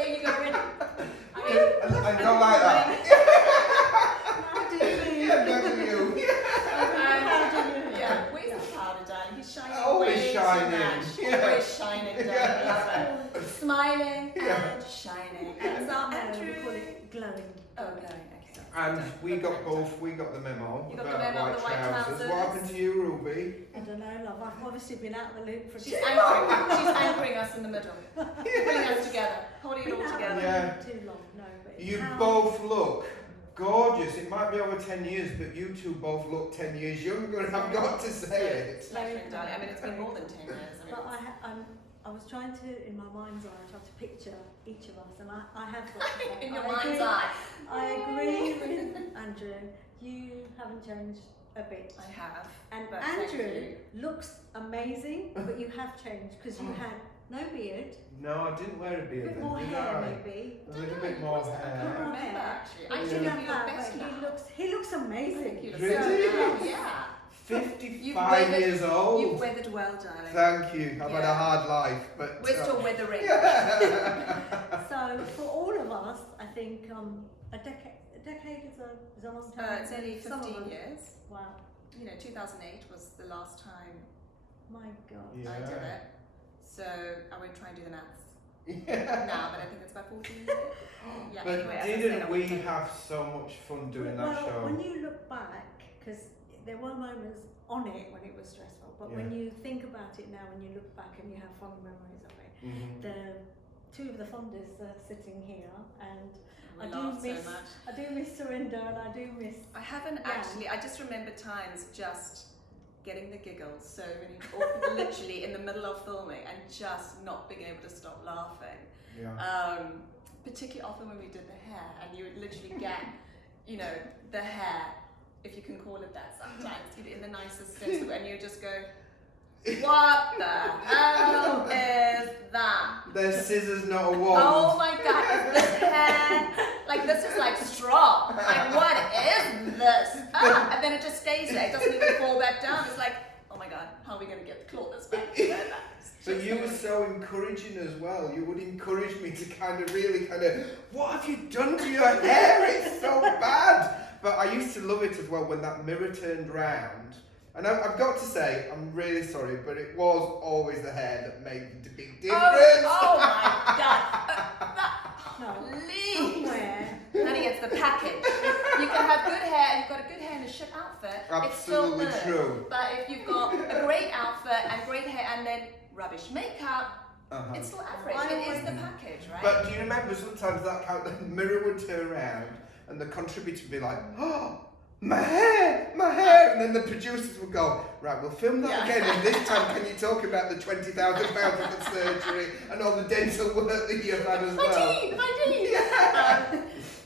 there you go. I don't like that. How do you? Yeah, never you. Yeah, where's the powder, darling? He's shining Always way shining. too much. Yeah. Always shining, darling. Yeah. Smiling Yeah. and shining. That's our Andrew. We call it glowing. Oh, glowing. Okay. And we got the memo You got the about memo, white the white trousers. What happened to you, Ruby? I don't know, love. I've obviously been out of the loop for She's anchoring us in the middle. Pulling us together. Holding it all together. Yeah. Too long, no. But You how- both look gorgeous. It might be over 10 years, but you two both look 10 years younger, and I've got to say it. Flattering, darling. I mean, it's been more than 10 years. I mean, But I was trying to, in my mind's eye, try to picture each of us, and I have got to say, in your I mind's agree- eye. I agree with Andrew. You haven't changed a bit. I have. And But thank Andrew you. looks amazing, but you have changed because you had no beard, No, I didn't wear a a beard bit then, more did hair I? maybe. A little bit more I can't hair. remember actually. I You think don't you look have, best but now. he looks I think amazing. you look Really? so good. Yeah. 55 weathered- years old. You've weathered well, darling. Thank you. I've had Yeah. a hard life, but We're still weathering. So for all of us, I think a decade is a long time. It's nearly Some of 15 us- years. Wow, You know, 2008 was the last time my God. Yeah. I did it. So I won't try and do the maths yeah. now, but I think it's about 14 years. Yeah, But anyway, as I said, didn't I we won't- have so much fun doing that Well, show? when you look back, because there were moments on it when it was stressful, but when you think about it now, when you look back and you have fond memories of it, Mhm. the two of the fondest are sitting here, and We I do laughed miss- so much. I do miss Surinder and I do miss. I haven't Yeah. actually, I just remember times just getting the giggles so many, or literally in the middle of filming and just not being able to stop laughing. Yeah. Particularly often when we did the hair, and you would literally get, you know, the hair, if you can call it that sometimes, in the nicest sense, and you just go, what the hell is that? There's scissors, not a wand. Oh my god, is this hair, like this is like straw, like what is this? Ah, and then it just stays there, it doesn't even fall back down, it's like, oh my god, how are we going to get the claw this back? But you were so encouraging as well. You would encourage me to what have you done to your hair? It's so bad. But I used to love it as well when that mirror turned round. And I've got to say, I'm really sorry, but it was always the hair that made the big difference. Oh my god. No, Please. somewhere. Honey, it's the package. You can have good hair and you've got a good hair and a shit outfit. It's still Absolutely good. true. But if you've got a great outfit and great hair and then rubbish makeup, Uh-huh. it's still average. I It is always- the package, right? But do you remember sometimes the mirror would turn around and the contributor would be like, oh, my hair, and then the producers would go, right, we'll film that again, and this time can you talk about the £20,000 worth of surgery and all the dental work that you've had as well? My teeth! Yeah.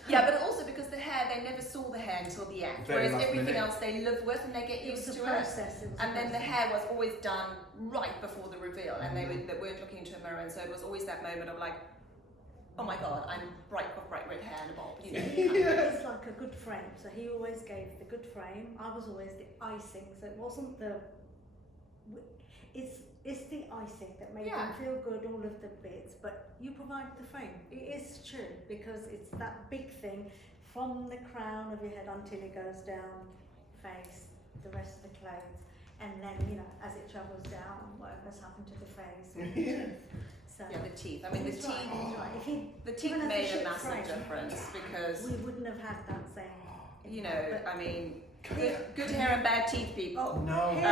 Yeah, but also because the hair, they never saw the hair until the end. Very Whereas last everything minute. else they live with and they get It was used a to it. process. It was a And then the process. hair was always done right before the reveal, and they weren't looking into a mirror, and so it was always that moment of like, oh my god, I'm bright red hair and a bob, you know. He's like a good frame, so he always gave the good frame. I was always the icing, so it wasn't the. It's the icing that made Yeah. them feel good, all of the bits, but you provide the frame. It is true because it's that big thing from the crown of your head until it goes down, face, the rest of the clothes, and then as it travels down, whatever's happened to the face. And the teeth. So Yeah, the teeth. I mean, the he's teeth. right, he's right. If he The given teeth us a made a shit massive frame, difference because, we wouldn't have had that same. you know, impact, I mean, but- good hair and bad teeth, people. No. Here's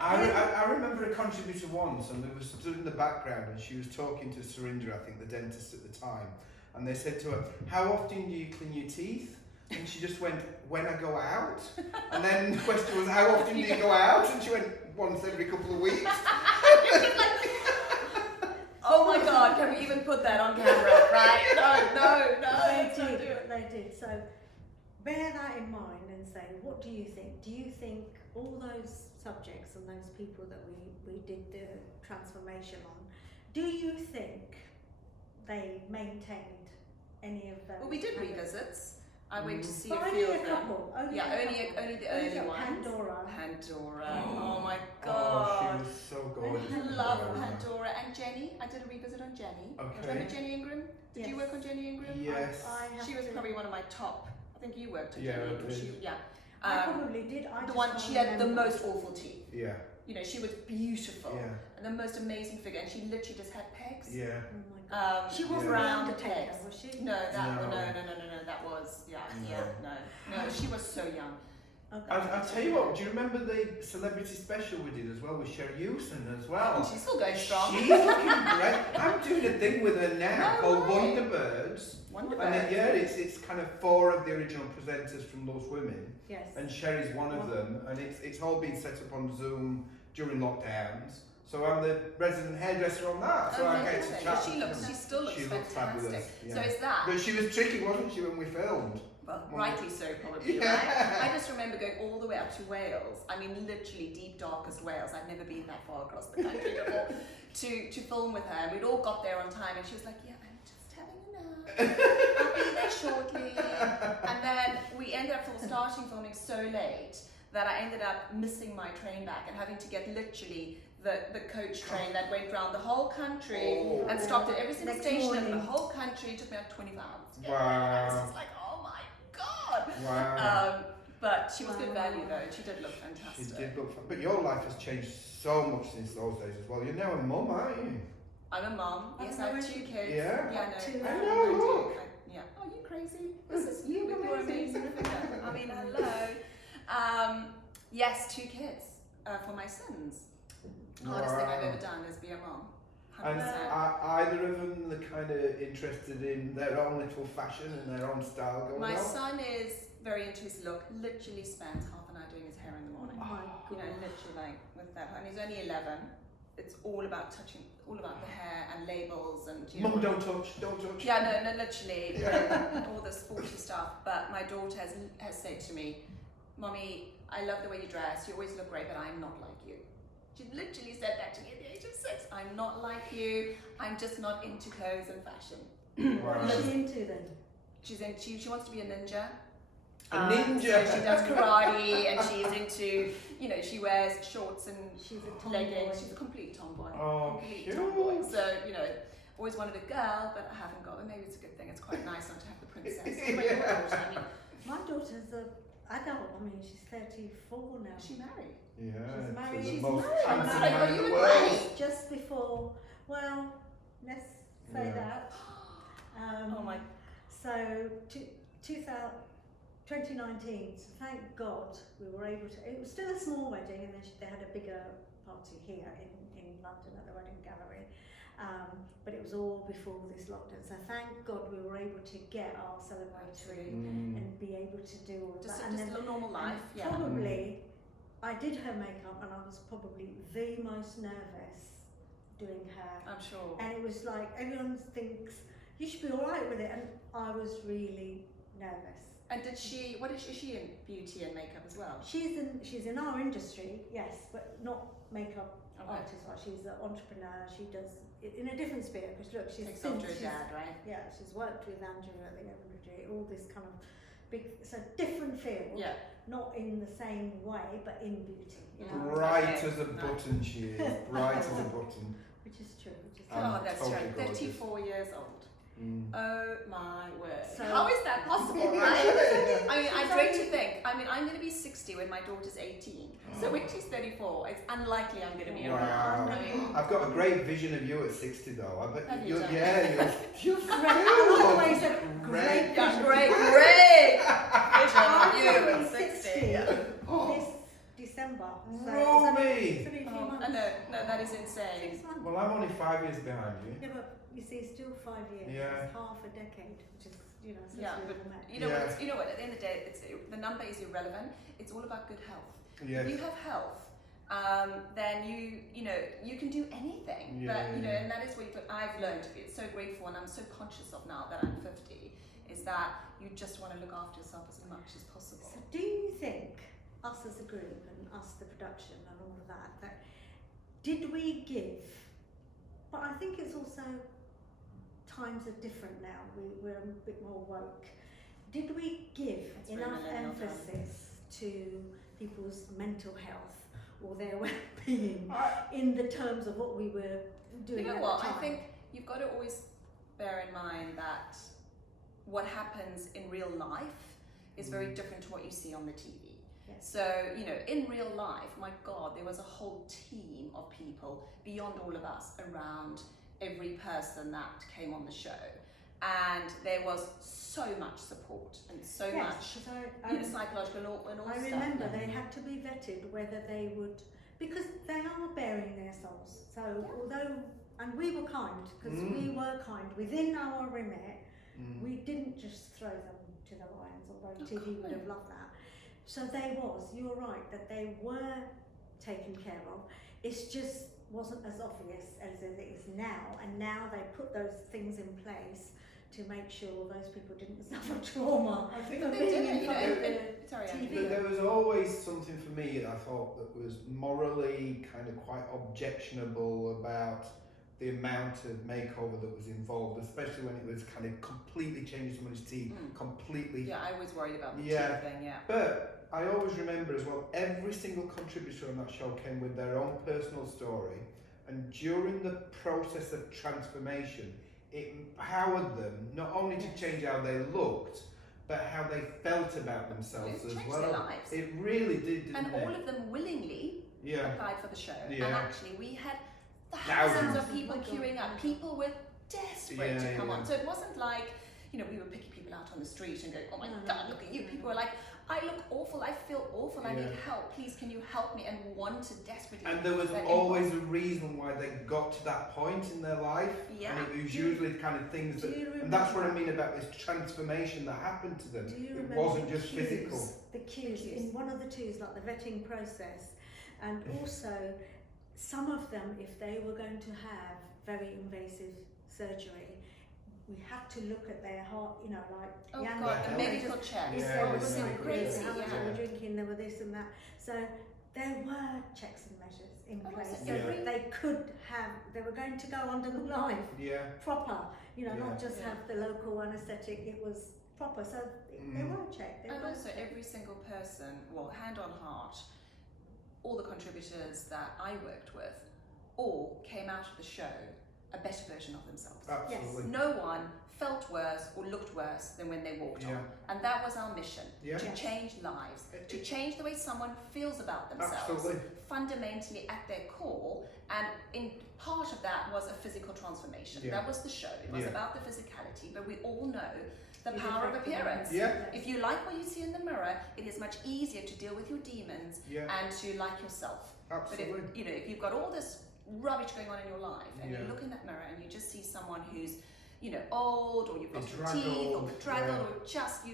I remember a contributor once, and we were stood in the background, and she was talking to Surinder, I think the dentist at the time, and they said to her, how often do you clean your teeth? And she just went, when I go out. And then the question was, how often do you go out? And she went, once every couple of weeks. Oh my god, can we even put that on camera? Right? No, They let's not do did, it. they did. So bear that in mind and say, what do you think? Do you think all those subjects and those people that we did the transformation on, do you think they maintained any of those? Well, we did habits? revisits. I went to see But a only few a of them. couple. Only Yeah, a only couple. the early Like ones. Pandora. Pandora. Oh my Oh, god. she was so gorgeous. I love Pandora and Jenny. I did a revisit on Jenny. Okay. Do you remember Jenny Ingram? Did you work on Jenny Ingram? Yes. I have She was to- probably one of my top. I think you worked on Yeah, Jenny I Ingram. did. I probably did. I The just one can't she had the remember. most awful teeth. Yeah. You know, she was beautiful Yeah. and the most amazing figure, and she literally just had pegs. Yeah. Oh my God. She wasn't Yeah. around round to take pegs. her, was she? No, that No. no. That was no. She was so young. Okay. I'll tell you what, do you remember the celebrity special we did as well with Sherry Youthful as well? She's still going strong. She's looking great. I'm doing a thing with her now No called way. Wonderbirds. Wonderful. And it's kind of 4 of the original presenters from those women, Yes. and Sherry's one of them, and it's all been set up on Zoom during lockdowns. So I'm the resident hairdresser on that, so I get to fantastic. chat. She still looks She looks fantastic. fabulous. Yeah. So it's that. But she was tricky, wasn't she, when we filmed? Well, rightly so, probably, Yeah. right? I just remember going all the way up to Wales. I mean, literally deep, darkest Wales. I'd never been that far across the country before to film with her. And we'd all got there on time, and she was like, "Yeah, I'm just having a nap. I'll be there shortly." And then we ended up starting filming so late that I ended up missing my train back and having to get literally the coach train that went round the whole country Oh. and stopped at every single Next station in the morning. whole country. It took me like 24 hours. Wow. I was just like, oh my God. Wow. But she was good value though. She did look fantastic. She did look fun. But your life has changed so much since those days as well. You're now a mum, aren't you? I'm a mum. I Yes, know I have when 2 you- kids. Yeah. Yeah, Two. no. I know, do. look. Yeah. Oh, you crazy? This is you with your amazing figure. I mean, hello. Yes, 2 kids for my sons. Hardest thing I've Wow. ever done is be a mum. And 100%. are either of them the kind of interested in their own little fashion and their own style going My on? son is very into his look. Literally spends half an hour doing his hair in the morning. Oh my You know, God. literally like with that. And he's only 11. It's all about touching, all about the hair and labels and. You know, Mum, don't touch, don't touch. Yeah, no, literally, all the sporty stuff. But my daughter has said to me, "Mommy, I love the way you dress. You always look great, but I'm not like you." She literally said that to me at the age of 6. I'm not like you. I'm just not into clothes and fashion. What is she into then? She wants to be a ninja. A ninja. So she does karate and she's into, you know, she wears shorts and She's a tomboy. leggings. She's a complete tomboy. Oh, Complete cute. tomboy. So, you know, always wanted a girl, but I haven't got one. Maybe it's a good thing. It's quite nice not to have the princess. But your daughter, I mean, My daughter's an adult. I mean, she's 34 now. is she married? Yeah, She's married. to the She's most married. handsome I'm sorry, man are in you the in world. Wales? Just before, well, let's say Yeah. that. Oh my. So, 2019, so thank God we were able to, it was still a small wedding, and then they had a bigger party here in London at the Wedding Gallery. But it was all before this lockdown, so thank God we were able to get our celebratory and be able to do all Just, that. just a normal life. And Yeah. probably, I did her makeup and I was probably the most nervous doing her. I'm sure. And it was like, everyone thinks, you should be alright with it, and I was really nervous. And did she? What is she in beauty and makeup as well? She's in our industry, yes, but not makeup Okay. artist. Right? She's an entrepreneur. She does it in a different sphere. Because look, she's Takes after her she's- dad, right? Yeah, she's worked with Andrew at the MBE. All this kind of big, it's a different field. Yeah. Not in the same way, but in beauty. You know, Bright Okay. as a No. button she is, bright as a button. which is true. Which is I'm Oh, that's totally right. gorgeous. 34 years old. Mm. Oh my word. So- How is that possible, right? I mean, I dread to think. I mean, I'm going to be 60 when my daughter's 18. So when she's 34, it's unlikely I'm going to be around. Wow. I mean, I've got a great vision of you at 60 though. I bet Have you you're, done? you're Always a great. yeah, great vision of you I'm at 60. 60 Oh, this December. So Ruby! it's only a few Oh, months. no, that is insane. 6 months. well, I'm only 5 years behind you. Yeah, but you see, still 5 years. Yeah. It's half a decade, which is, you know, since Yeah, we but all met. you know, Yeah. you know what? At the end of the day, the number is irrelevant. It's all about good health. Yes. If you have health, then you know you can do anything. Yeah, But you know, yeah. and that is what I've learned to be so grateful, and I'm so conscious of now that I'm 50, is that you just want to look after yourself as much as possible. So do you think, us as a group and us the production and all of that did we give, but I think it's also, times are different now, we're a bit more woke, did we give That's very enough millennial time. emphasis to people's mental health or their well-being in the terms of what we were doing You know at what? the time? I think you've got to always bear in mind that what happens in real life is very different to what you see on the TV. Yes. So, you know, in real life, my God, there was a whole team of people beyond all of us around every person that came on the show. And there was so much support and so much psychological and all I stuff. remember they had to be vetted whether they would, because they are bearing their souls. So although, and we were kind, because we were kind within our remit, we didn't just throw them to the lions, although TV would have loved that. So you're right, that they were taken care of. It's just wasn't as obvious as it is now, and now they put those things in place to make sure those people didn't suffer trauma. I think for They being did, in you front know, of the sorry, TV. But there was always something for me that I thought that was morally kind of quite objectionable about the amount of makeover that was involved, especially when it was kind of completely changing someone's teeth, completely. Yeah, I was worried about the Yeah. teeth thing, But I always remember as well, every single contributor on that show came with their own personal story, and during the process of transformation, it empowered them not only to change how they looked, but how they felt about themselves It as changed well. their lives. It really did, didn't And it? all of them willingly applied for the show. Yeah. And actually, we had thousands of people Oh my God. queuing up. People were desperate to Yeah, come yeah. on. So it wasn't like, you know, we were picking people out on the street and going, oh my No, God, no, look at you. no. People were like, I look awful, I feel awful, I need Yeah. help. Please, can you help me? And wanted desperately. And there was that always a reason why they got to that point in their life. Yeah. And it was usually kind of things Do that, you and that's what I remember- mean about this transformation that happened to them. Do you It remember wasn't the just cues, physical. The cues in one of the twos, like the vetting process, and also some of them, if they were going to have very invasive surgery, we had to look at their heart, you know, like Oh young God, the people, medical just- check. Is Yeah, there oh, it was was yeah, so like crazy. this, how much Yeah. they were drinking, there were this and that. So there were checks and measures in Oh, place. was it So every- they could have, they were going to go under the knife Yeah. proper, you know, not Yeah. just Yeah. have the local anaesthetic, it was proper. So they were checked. They And were also checked. every single person, well, hand on heart, all the contributors that I worked with, all came out of the show a better version of themselves. Absolutely. No one felt worse or looked worse than when they walked Yeah. on. And that was our mission, Yeah. to Yes. change lives, to change the way someone feels about themselves, Absolutely. fundamentally at their core. And in part of that was a physical transformation. Yeah. That was the show. It was Yeah. about the physicality, but we all know the It power of affected appearance. them. Yeah. If you like what you see in the mirror, it is much easier to deal with your demons Yeah. and to like yourself. Absolutely. But if you've got all this rubbish going on in your life and you Yeah. look in that mirror and you just see someone who's, old, or you've got your Bedraggled, teeth, or bedraggled, yeah. or just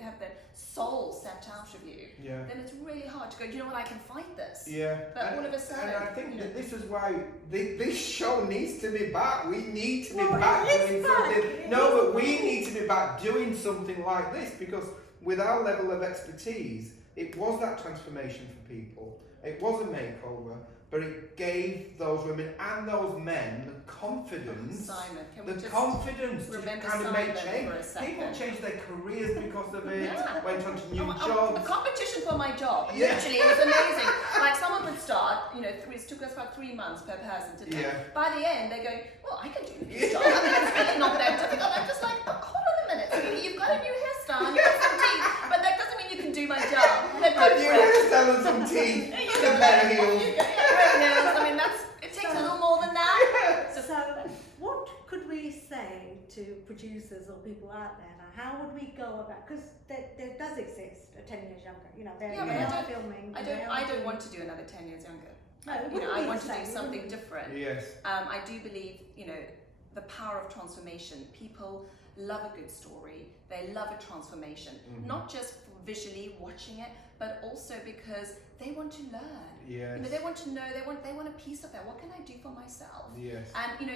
have the soul sapped out of you, Yeah. then it's really hard to go, you know what, I can fight this. Yeah. But and, all of a sudden, and I think you know- that this is why this show needs to be back. We need to be Well, back it is doing back. something. It No, is but we back. need to be back doing something like this, because with our level of expertise, it was that transformation for people. It was a makeover, but it gave those women and those men the confidence. Simon, can we The just confidence to remember kind of make Simon change. for a second? People changed their careers because of it, Yeah. went on to new A jobs. competition for my job. Yeah. Literally, it was amazing. Like someone would start, it took us about 3 months per person to do. Yeah. By the end, they're going, well, I can do this job. I mean, it's really not that difficult. I'm just like, hold on a minute, sweetie, you've got a new hairstyle, and you've got some teeth, but that doesn't mean you can do my job. They're A good new for it. hairstyle and some teeth, You some know, better you heels. get your nails. I mean, it takes a little more than that. So, what could we say to producers or people out there now? How would we go about? Because there does exist a 10 years younger. You know, Yeah, but they I are don't- filming. I don't want to do another 10 years younger. No, it I wouldn't be want the to do same, something wouldn't it? different. Yes. I do believe, the power of transformation. People love a good story. They love a transformation, Mhm. not just visually watching it, but also because they want to learn. Yes. They want to know. They want a piece of that. What can I do for myself? Yes. And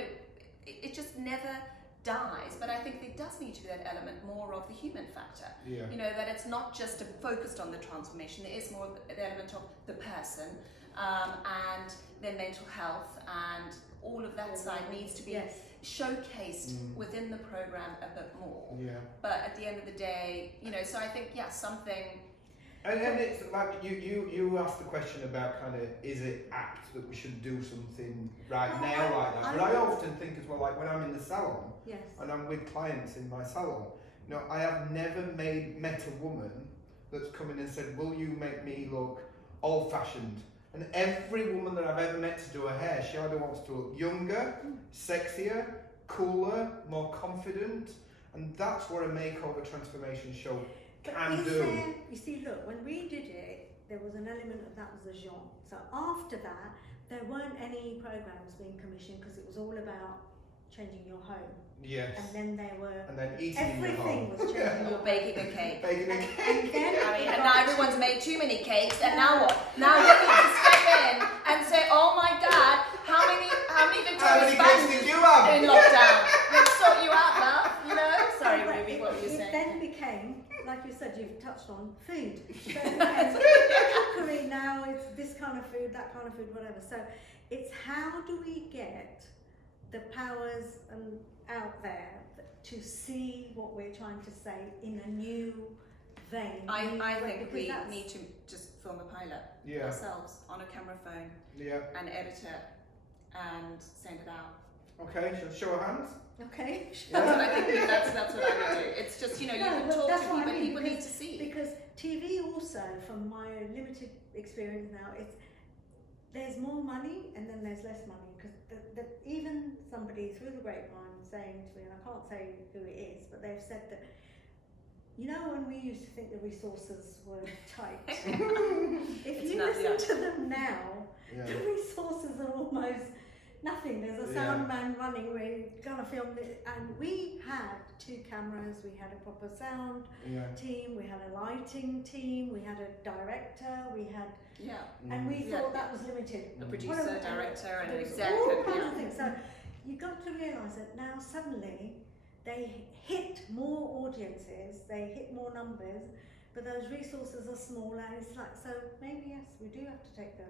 it just never dies. But I think there does need to be that element more of the human factor. Yeah. That it's not just focused on the transformation. There is more of the element of the person and their mental health, and all of that side needs to be Yes. showcased within the program a bit more. Yeah. But at the end of the day, so I think, something And it's like you asked the question about kind of, is it apt that we should do something right now like that? But I often think as well, like when I'm in the salon Yes. and I'm with clients in my salon, you know, I have never met a woman that's come in and said, will you make me look old-fashioned? And every woman that I've ever met to do her hair, she either wants to look younger, sexier, cooler, more confident, and that's what a makeover transformation show can do. You see, look, when we did it, there was an element of that was a genre. So after that, there weren't any programs being commissioned because it was all about changing your home. Yes. And then there were And then eating in your everything home. was changing. You're baking a cake. Baking a And cake. then I mean, it and got now everyone's made too many cakes, and now what? Now you need to step in and say, oh my God, how many How Victoria's many cakes did you have? in lockdown? We'll sort you out now, you know? Sorry, But Ruby, what were you it saying? then became, like you said, you've touched on food. So it became cookery now, it's this kind of food, that kind of food, whatever. So it's how do we get the powers out there to see what we're trying to say in a new vein. I think we that's- need to just film a pilot Yeah. ourselves on a camera phone Yeah. and edit it and send it out. Okay, show of hands. Okay. That's what I think. That's what I would do. It's just, you know, you No, can but talk that's to what I people, mean, people need to see. Because TV also, from my limited experience now, there's more money and then there's less money. Because even somebody through the grapevine saying to me, and I can't say who it is, but they've said that, you know, when we used to think the resources were tight, if It's you not, listen yeah. to them now, Yeah. the resources are almost nothing. There's a Yeah. sound man running, we're gonna film it, and we had 2 cameras, we had a proper sound Yeah. team, we had a lighting team, we had a director, we had, Yeah, and we Yeah. thought that was limited. the Mm. producer, What a- director, and an there was exec. all kinds Yeah. of things. So you got to realise that now suddenly they hit more audiences, they hit more numbers, but those resources are smaller. And it's like, so maybe yes, we do have to take the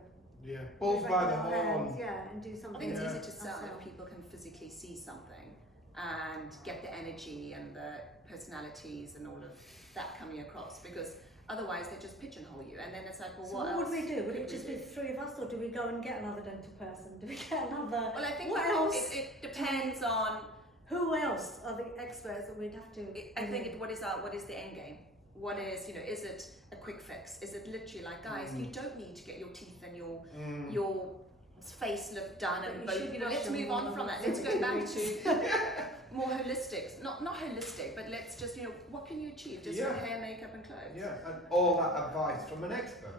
Yeah. Bulls by the our hands, horn. yeah, and do I something. think it's Yeah. easy to sell if ourselves. people can physically see something and get the energy and the personalities and all of that coming across, because otherwise they just pigeonhole you, and then it's like, well, So what what else would we do? Would could it just we be do? 3 of us, or do we go and get another dental person? Do we get another? Well, I think What else? it depends on. Who else are the experts that we'd have to? I think what is the end game? What is, you know, is it a quick fix? Is it literally like, guys, you don't need to get your teeth and Mm. your face look done But and you both. should You know, let's brush move them on all from that. the Let's go time. back to more holistic. Not holistic, but let's just, you know, what can you achieve? Just Yeah. with hair, makeup, and clothes. Yeah, and all that advice from an expert.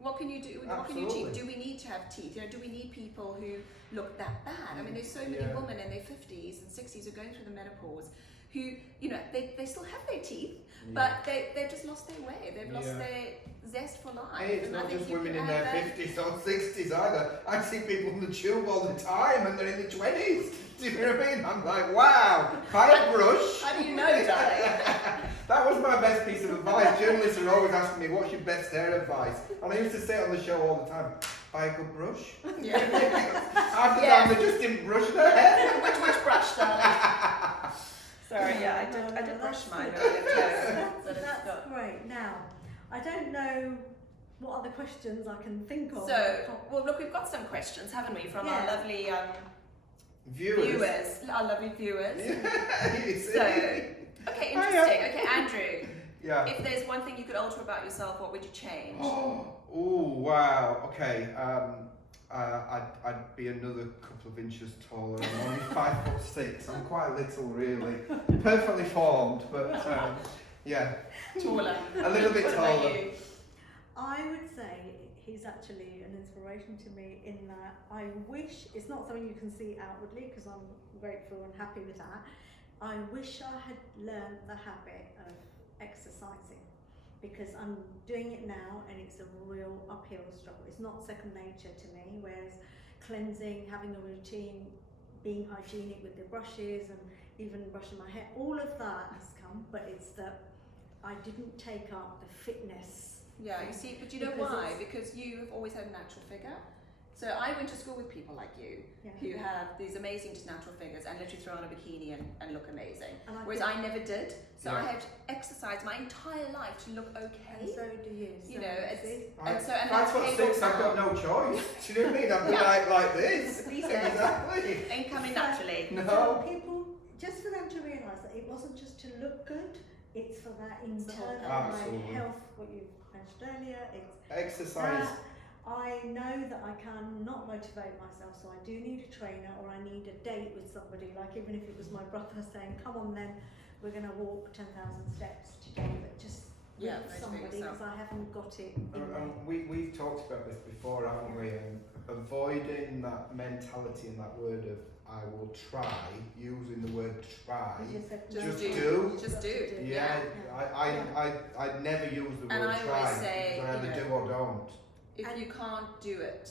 What can you do? What can you achieve? Absolutely. Do we need to have teeth? You know, do we need people who look that bad? I mean, there's so many Yeah. women in their 50s and 60s who are going through the menopause who, you know, they still have their teeth, but they've just lost their way. They've lost Yeah. their zest for life. Hey, it's And I not think just you women can in have their that. 50s or 60s either. I see people on the tube all the time and they're in their 20s. Do you know what I mean? I'm like, wow, buy a brush. How do you know, darling? That was my best piece of advice. Journalists are always asking me, what's your best hair advice? And I used to say it on the show all the time, buy a good brush. Yeah. Half the Yeah. time they just didn't brush their hair. which brush, darling? Sorry, yeah, I No, did brush that's mine good. earlier too. but it's That's not. great. Now, I don't know what other questions I can think of. So, well, look, we've got some questions, haven't we, from our Yeah. lovely Viewers. our lovely viewers. Yeah, you see? So, okay, interesting. Okay, Andrew, Yeah. if there's one thing you could alter about yourself, what would you change? Oh wow. Okay. I'd be another couple of inches taller. I'm only 5'6". I'm quite little, really. Perfectly formed, but yeah, Taller. a little bit What about taller. you? I would say he's actually an inspiration to me in that I wish, it's not something you can see outwardly because I'm grateful and happy with that. I wish I had learned the habit of exercising because I'm doing it now and it's a real uphill struggle. It's not second nature to me, whereas cleansing, having a routine, being hygienic with the brushes and even brushing my hair, all of that has come, but it's that I didn't take up the fitness. Yeah, you see, but you know Because why? it's- Because you have always had a natural figure. So I went to school with people like you Yeah. who have these amazing just natural figures and literally throw on a bikini and look amazing. And I Whereas think- I never did. So I have to exercise my entire life to look And okay. so do you. You know, it's see? and so and 5'6", I've got no choice. Do you know what I mean? I'm like this. These days Exactly. ain't coming naturally. So No. people, just for them to realise that it wasn't just to look good, it's for that It's the whole internal Absolutely. health, what you mentioned earlier, it's Exercise. that. I know that I cannot motivate myself, so I do need a trainer or I need a date with somebody, like even if it was my brother saying, come on then, we're going to walk 10,000 steps today, but just Yeah, with motivate somebody, yourself. because I haven't got it in me. We've talked about this before, haven't we? And avoiding that mentality and that word of I will try, using the word try. You just said, Just no, do. Just do. Yeah, I never use the And word I try. always say, because I either you know, do or don't. If you can't do it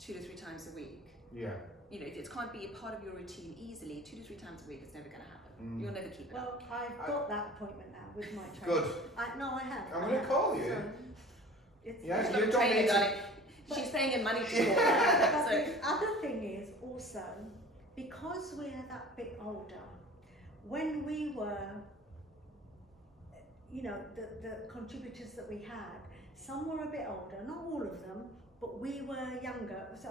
2 to 3 times a week, Yeah. you know, if it can't be a part of your routine easily, 2 to 3 times a week, it's never going to happen. You'll never keep it well, up. I've got that appointment now with my trainer. Good. No, I have. I'm I gonna have. call you. So it's Yeah, She's you got a don't trainer, need to- darling. She's paying him money to walk. But So the other thing is also, because we're that bit older, when we were, you know, the contributors that we had, some were a bit older, not all of them, but we were younger. So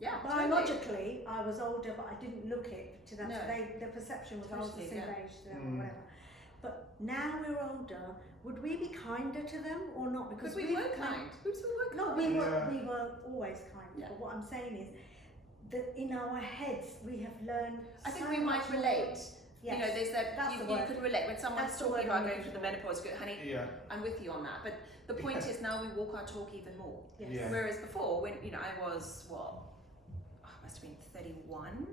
yeah, biologically, I was older, but I didn't look it to them. No. So the perception was I was the Totally, same yeah. age to them or whatever. But now we're older, would we be kinder to them or not? Because we we've were come- kind. We were kind. No, Yeah. we were always kind. Yeah. But what I'm saying is that in our heads we have learned. I think so we might much more. relate. Yes. You know, there's that That's you the word. could relate when someone's That's the talking word about I'm going looking through the for. menopause. Go, honey, Yeah. I'm with you on that. But the point is now we walk our talk even more. Yes. Yeah. Whereas before, when you know, I was I must have been 31.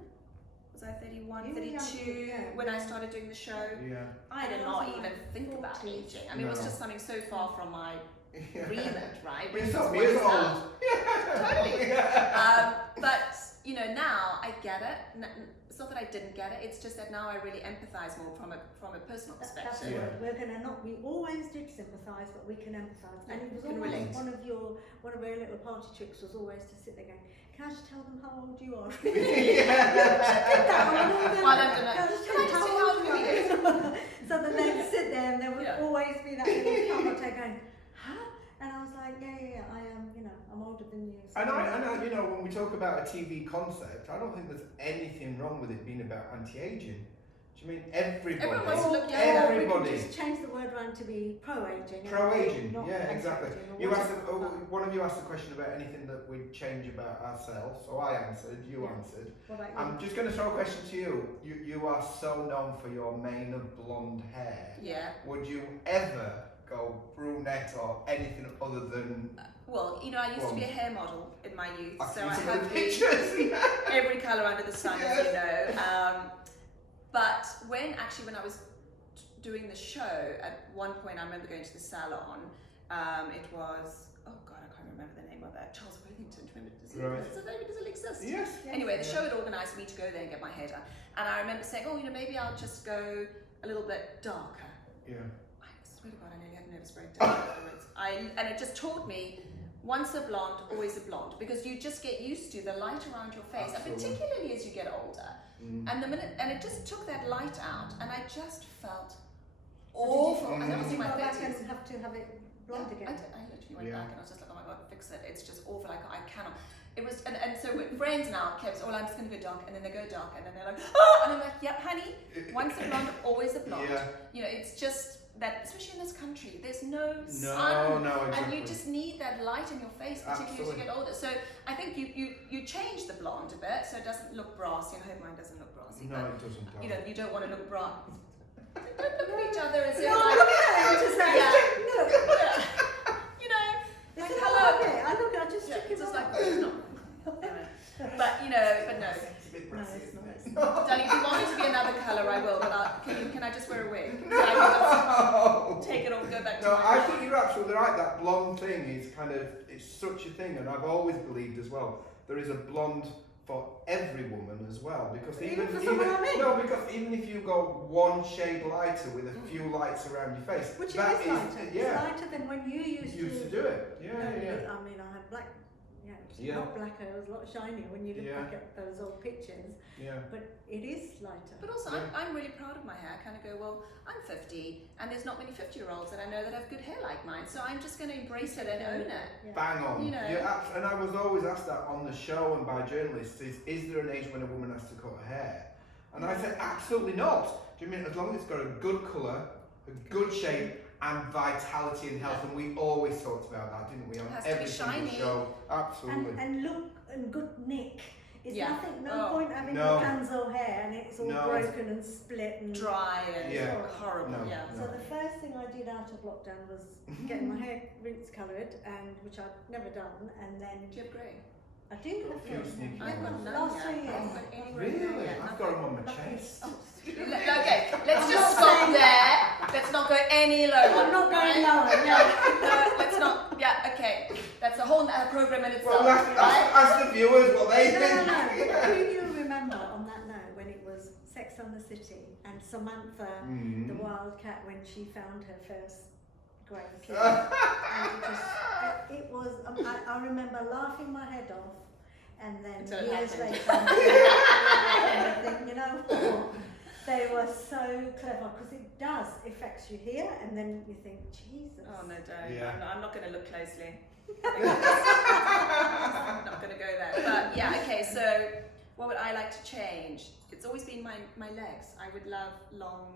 Was I 31, You were young, 32 yeah. when I started doing the show? Yeah. I did I not was even like think about 40. aging. I mean, it was No. just something so far from my Yeah. remit, right? You're Which so is what years it's now. old. Totally. Yeah. But you know, now I get it. It's not that I didn't get it. It's just that now I really empathise more from a personal That's perspective. the Yeah. word. We're gonna not. We always did sympathise, but we can empathise. And it was Can always relate. one of our little party tricks was always to sit there going, "Can I just tell them how old you are?" While I'm doing it. Can I just Can I just tell see them how how old old you you are? So then they'd sit there and there would Yeah. always be that little commentator going, "Huh?" And I was like, "Yeah, I am. You know, I'm older than you." So And I, you know, when we talk about a TV concept, I don't think there's anything wrong with it being about anti-aging. Do you mean everybody? Everyone wants to look younger. Everybody. We can just change the word around to be pro-aging. Pro-aging, not yeah, exactly. anti-aging or You asked, whatever. one of you asked a question about anything that we'd change about ourselves, so I answered, you Yeah. answered. What about you? I'm just going to throw a question to you. You are so known for your mane of blonde hair. Yeah. Would you ever go brunette or anything other than... Well, you know, I used to be a hair model in my youth, I've so seen I some of have the pictures. every colour under the sun, as you know. But when I was doing the show, at one point I remember going to the salon. It was, oh God, I can't remember the name of that. Charles Worthington. Do you remember? Does it exist? Yes. Anyway, the show had organised me to go there and get my hair done. And I remember saying, oh, you know, maybe I'll just go a little bit darker. Yeah. I swear to God, I nearly had a nervous breakdown afterwards. And it just taught me, once a blonde, always a blonde, because you just get used to the light around your face, and Absolutely. particularly as you get older. And it just took that light out, and I just felt awful. And that was Did in you my go back 30s. and have to have it blonde Yeah, again? I literally went Yeah. back and I was just like, oh my God, fix it. It's just awful. Like, I cannot. It was, and so with friends now kept, oh, I'm just going to go dark, and then they go dark, and then they're like, oh, and I'm like, yep, honey, once a blonde, always a blonde. Yeah. You know, it's just that, especially in this country, there's no sun. No, exactly. And you just need that light in your face, particularly as you Absolutely. get older. So I think you change the blonde a bit so it doesn't look brassy. And I hope mine doesn't look brassy. No, but it doesn't. you know, you don't want to look brassy. Don't look at each other as if No, like, look at it. Just say, Yeah. look. you know, This like, is hello. okay. I look. I just Yeah, took it just off. like, it's not. Anyway. But you know, but no. It's a bit No, brassy, it's isn't not. it? Darling, if you want me to be another colour, I will. But can I just wear a wig? So I No. can just take it off, go back to No, my I think you're absolutely right. That blonde thing is kind of, it's such a thing, and I've always believed as well, there is a blonde for every woman as well, because Even for someone like me? no, because even if you go one shade lighter with a few lights around your face, Which that is lighter. yeah, It's lighter than when you used used to do it. Yeah, No, yeah. I mean, I had black Yeah, it was Yeah. a lot blacker, it was a lot shinier when you look Yeah. back at those old pictures. Yeah. But it is lighter. But also, Yeah. I'm really proud of my hair. I kind of go, well, I'm 50, and there's not many 50-year-olds that I know that have good hair like mine, so I'm just going to embrace it and own it. Yeah. Bang on. You know. And I was always asked that on the show and by journalists, is there an age when a woman has to cut her hair? And I said, absolutely not. Do you mean as long as it's got a good colour, a good shape, and vitality and health? And we always talked about that, didn't we? On It has to every be single shiny. show. Absolutely. And look and good nick. It's Yeah. nothing, no Oh. point having No. Rapunzel hair and it's all No. broken and split and Dry and Yeah. horrible. No. Yeah. So the first thing I did out of lockdown was getting my hair roots coloured, and which I'd never done, and then Do you have grey? I do have Few grey. sneaky I've got ones. none Last yet. 3 I years. haven't got any grey Really? yet, I've nothing. got them on my Nothing. chest. Okay, let's I'm just not stop saying- there. Let's not go any lower. I'm not going right? lower, no. No, let's not. Yeah, okay. That's a whole program in itself. Well, ask the viewers what they No, think. no. Do you remember on that note when it was Sex on the City and Samantha, Mm. the wildcat, when she found her first grey kid? And it was, I remember laughing my head off, and then Until it years happened. later, I think, you know what? They were so clever, because it does affects you here, and then you think, Jesus. Oh no, don't. Yeah. I'm not going to look closely. I'm not going to go there. But yeah, okay. So what would I like to change? It's always been my legs. I would love long.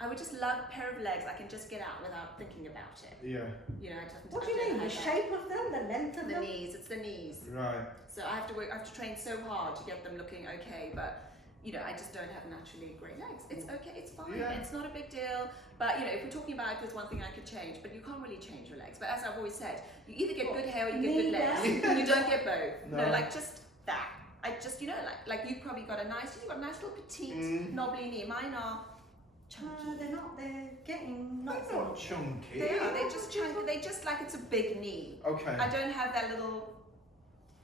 I would just love a pair of legs I can just get out without thinking about it. Yeah. You know, it doesn't. What do you mean? The shape of them, the length of The them? knees. It's the knees. Right. So I have to work. I have to train so hard to get them looking okay, but. You know, I just don't have naturally great legs. It's okay, it's fine, Yeah. it's not a big deal. But you know, if we're talking about if there's one thing I could change, but you can't really change your legs. But as I've always said, you either get good hair or you get good legs. You don't get both. No. No, like just that. I just, you know, like you've probably got a nice little petite, knobbly knee. Mine are chunky. No, they're not. They're getting They're not so. not chunky. They are, they're just chunky. They just like it's a big knee. Okay. I don't have that little,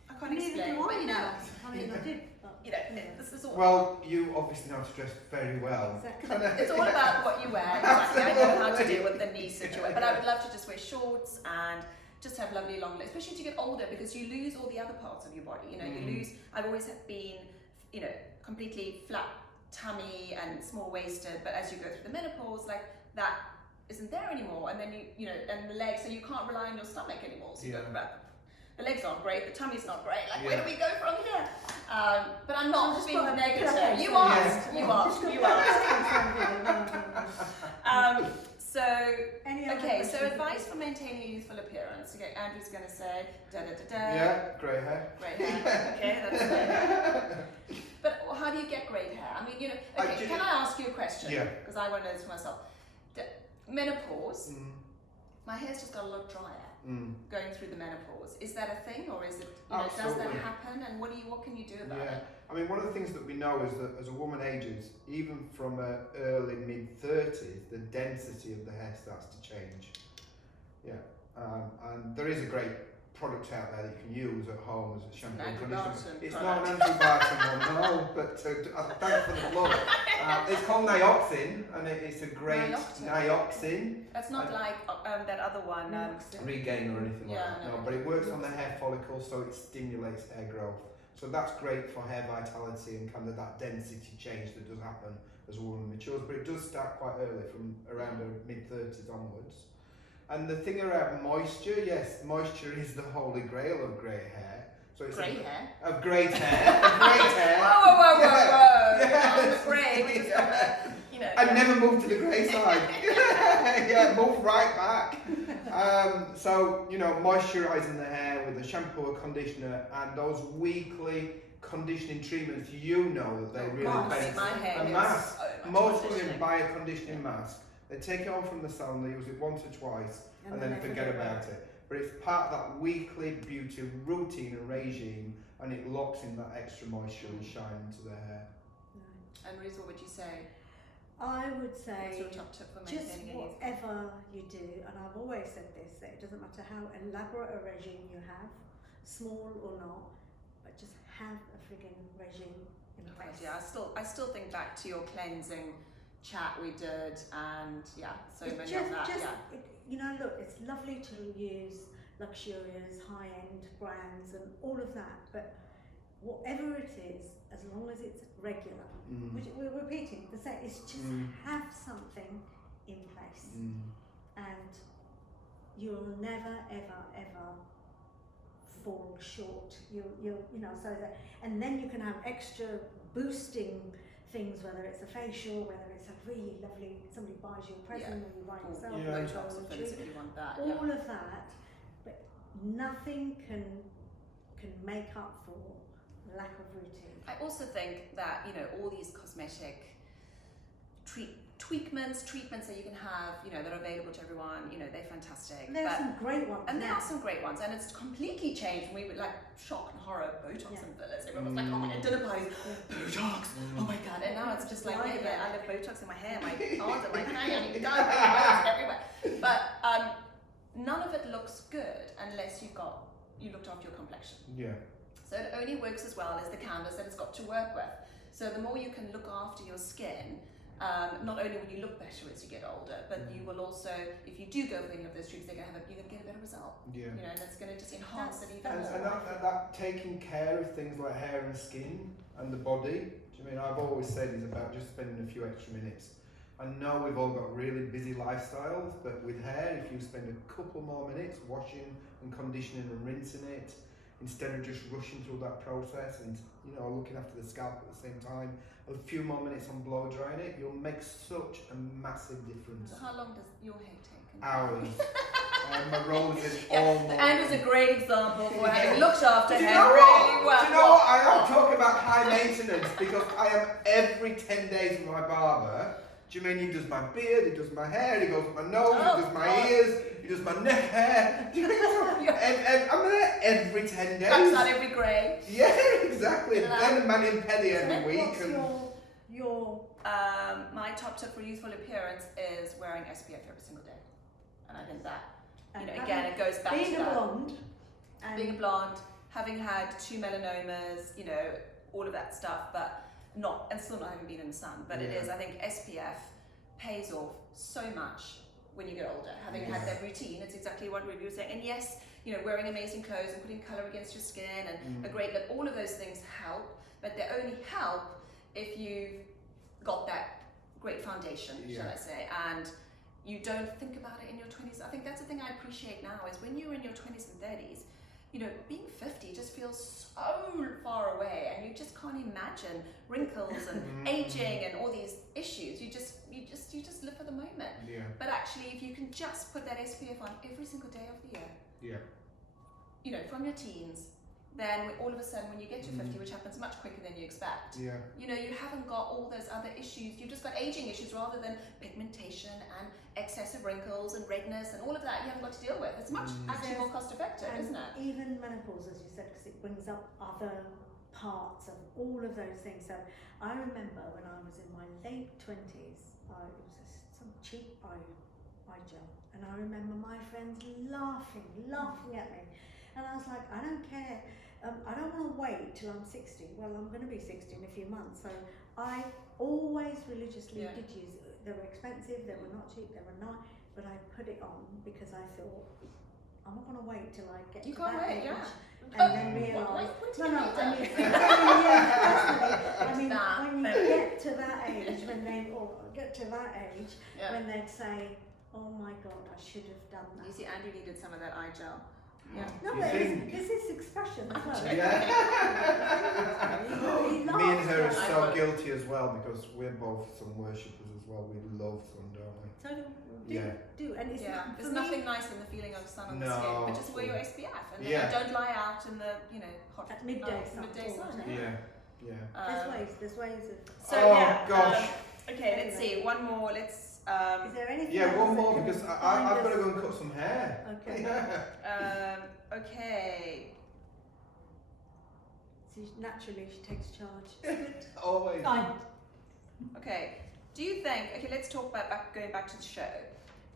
I can't Neither explain, do I but you know, now. I mean, I did. But, you know, this is all. Well, you obviously know how to dress very well. Exactly. It's all about what you wear. Exactly. I know how to deal with the knee situation, but I would love to just wear shorts and just have lovely long legs, especially as you get older, because you lose all the other parts of your body. You know, you lose. I've always been, you know, completely flat tummy and small waisted, but as you go through the menopause, like that isn't there anymore, and then you know, and the legs, so you can't rely on your stomach anymore. So you go about. The legs aren't great, the tummy's not great, like where do we go from here? But I'm not Just being put a negative. pillowcase You on. asked, you asked, you asked. So, Any other okay, so questions? advice for maintaining a youthful appearance. Okay, Andrew's going to say, da da da da. Yeah, grey hair. Great hair. Okay, that's great. But how do you get great hair? I mean, you know, okay, can I ask you a question? Yeah. Because I want to know this for myself. Menopause, Mm. my hair's just got a lot drier. Mm. Going through the menopause, is that a thing, or is it? You know, does that Absolutely. happen? And what can you do about Yeah, it? I mean, one of the things that we know is that as a woman ages, even from early mid-30s, the density of the hair starts to change. Yeah, and there is a great product out there that you can use at home as a shampoo and conditioner. Barton It's product. not an Andrew Barton one, no, but thanks for the plug. It's called Nioxin, and it's a great Nioxin. That's not like that other one. Regain or anything like Yeah, that. no. No, but it works on the hair follicle, so it stimulates hair growth. So that's great for hair vitality and kind of that density change that does happen as a woman matures. But it does start quite early, from around her mid-30s onwards. And the thing around moisture, yes, moisture is the holy grail of grey hair. So it's Grey hair. Of great hair. Of great hair. Whoa! Yeah. On the grey, we just got the, you know. And never move to the grey side. Yeah, move right back. So, you know, moisturising the hair with a shampoo, a conditioner, and those weekly conditioning treatments, you know that they really God, benefit. my hair A is mask. so much Most women conditioning. buy a conditioning mask, they take it on from the salon, they use it once or twice, and then they forget about it. But it's part of that weekly beauty routine and regime, and it locks in that extra moisture and shine into the hair. And Reese, what would you say? I would What's say your top tip for just maintaining a youth? whatever you do, and I've always said this, that it doesn't matter how elaborate a regime you have, small or not, but just have a frigging regime in Okay, place. yeah, I still think back to your cleansing chat we did, and yeah, so It's many just, of that. just Yeah. it, you know, look, it's lovely to use luxurious, high-end brands and all of that. But whatever it is, as long as it's regular, which we're repeating, the same, is just have something in place, and you'll never, ever, ever fall short. You'll so that, and then you can have extra boosting things, whether it's a facial, whether it's a really lovely, somebody buys you a present or you buy yourself Botox or fillers if you want that. all of that, but nothing can make up for lack of routine. I also think that all these cosmetic treatments that you can have, that are available to everyone, they're fantastic. There are some great ones. And there are some great ones, and it's completely changed. We were like shock and horror, Botox and fillers. Everyone was like, oh my god, dinner parties, Botox, oh my god. And now it's just like, I love Botox in my hair, my arms, and my hair, and Botox everywhere. But none of it looks good unless you looked after your complexion. Yeah. So it only works as well as the canvas that it's got to work with. So the more you can look after your skin, not only will you look better as you get older, but you will also, if you do go for any of those treatments, you're going to get a better result. Yeah. And that's going to just enhance it even more. And that taking care of things like hair and skin and the body, I've always said is about just spending a few extra minutes. I know we've all got really busy lifestyles, but with hair, if you spend a couple more minutes washing and conditioning and rinsing it, instead of just rushing through that process and looking after the scalp at the same time, a few more minutes on blow drying it, you'll make such a massive difference. So how long does your hair take? Hours. My rollers is all morning. And it's a great example for having looked after Do you hair know really well. Do you know what? I am talking about high maintenance because I am every 10 days with my barber. Do you mean he does my beard, he does my hair, he goes with my nose, he does my ears, he does my neck hair. Do you mean I'm there every 10 days. Cuts out every grey. Yeah, exactly. And then a mani and pedi every week. What's your my top tip for youthful appearance is wearing SPF every single day. And I think that, again, it goes back to being a blonde. Being a blonde, having had 2 melanomas, all of that stuff, but still not having been in the sun, but it is, I think SPF pays off so much when you get older. Having had that routine, it's exactly what Ruby was saying. And yes, wearing amazing clothes and putting colour against your skin and a great look, all of those things help, but they only help if you've got that great foundation, shall I say, and you don't think about it in your 20s. I think that's the thing I appreciate now is when you're in your 20s and 30s, being 50 just feels so far away, and you just can't imagine wrinkles and aging and all these issues. You just live for the moment. Yeah. But actually, if you can just put that SPF on every single day of the year, from your teens, then all of a sudden when you get to 50, which happens much quicker than you expect, you haven't got all those other issues. You've just got aging issues rather than pigmentation and excessive wrinkles and redness and all of that you haven't got to deal with. It's much actually more cost effective, isn't it? Even menopause, as you said, because it brings up other parts of all of those things. So I remember when I was in my late 20s, it was some cheap eye gel, and I remember my friends laughing at me, and I was like, I don't care. I don't want to wait till I'm 60. Well, I'm going to be 60 in a few months. So I always religiously did use it. They were expensive, they were not cheap, they were not, but I put it on because I thought, I'm not going to wait till I get to that age. And then realise, when you get to that age, when they'd say, oh my God, I should have done that. You see, Andrew needed some of that eye gel. Yeah. No, but this is expression as well. Me and her are so guilty as well because we're both sun worshippers as well. We love sun, don't we? So do. And it's there's nothing nicer than the feeling of sun on the skin, but just wear your SPF and then don't lie out in the hot at midday sun. There's ways of. So gosh. Okay, let's see. One more. Let's. Is there anything? Yeah, one more because I've got to go and cut some hair. Okay. Okay. So naturally, she takes charge. Always. Fine. Okay. Do you think? Okay, let's talk about going back to the show.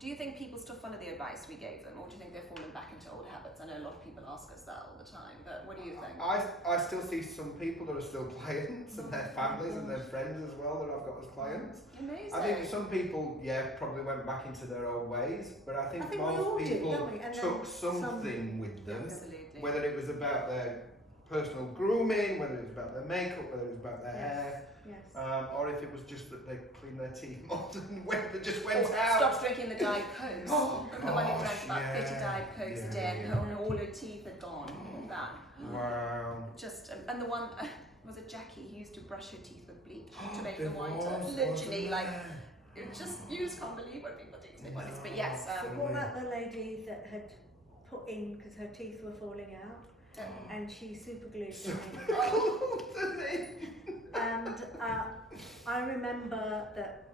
Do you think people still follow the advice we gave them, or do you think they're falling back into old habits? I know a lot of people ask us that all the time, but what do you think? I still see some people that are still clients and their families and their friends as well that I've got as clients. Amazing. I think some people, probably went back into their old ways, but I think we all most do, people don't we? And took then something with them, Absolutely. whether it was about their personal grooming, whether it was about their makeup, whether it was about their hair, Yes. or if it was just that they cleaned their teeth more and they just went Or out. stopped drinking the Diet Cokes. Oh, The one who drank gosh, about 50 yeah, Diet Cokes a day and all her teeth are gone. That. Wow. Just, and the one, was it Jackie who used to brush her teeth with bleach to make There them whiter? was, Literally, wasn't like, there? it just, you just can't believe what people do to their bodies. But yes, But what about the lady that had put in because her teeth were falling out and she super glued them in? And I remember that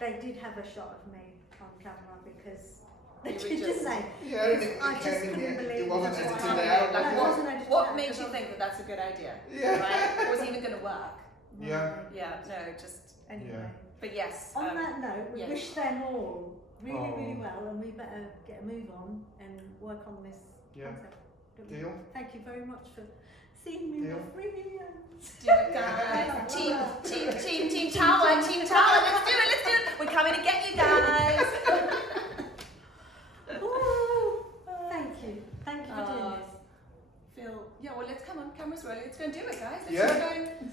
they did have a shot of me on camera because they You were did, just- didn't they? Yeah, I just couldn't believe it wasn't it. edited Wow. out. Like, No, it what- wasn't edited What out makes you because think that that's a good idea? Yeah. Right? Was it even going to work? Yeah. Yeah, no, just, Anyway, Yeah. but yes. on that note, we yes. wish them all really, really Oh. well, and we better get a move on and work on this Yeah. concept. don't we? Deal. Thank you very much for seeing me Deal. with brilliant. Do it, guys. Team Tower, Team Tower. Let's do it. We're coming to get you guys. Ooh, thank you for doing this. Phil, yeah, well, let's come on, cameras rolling. Let's go and do it, guys. Let's Yeah. go and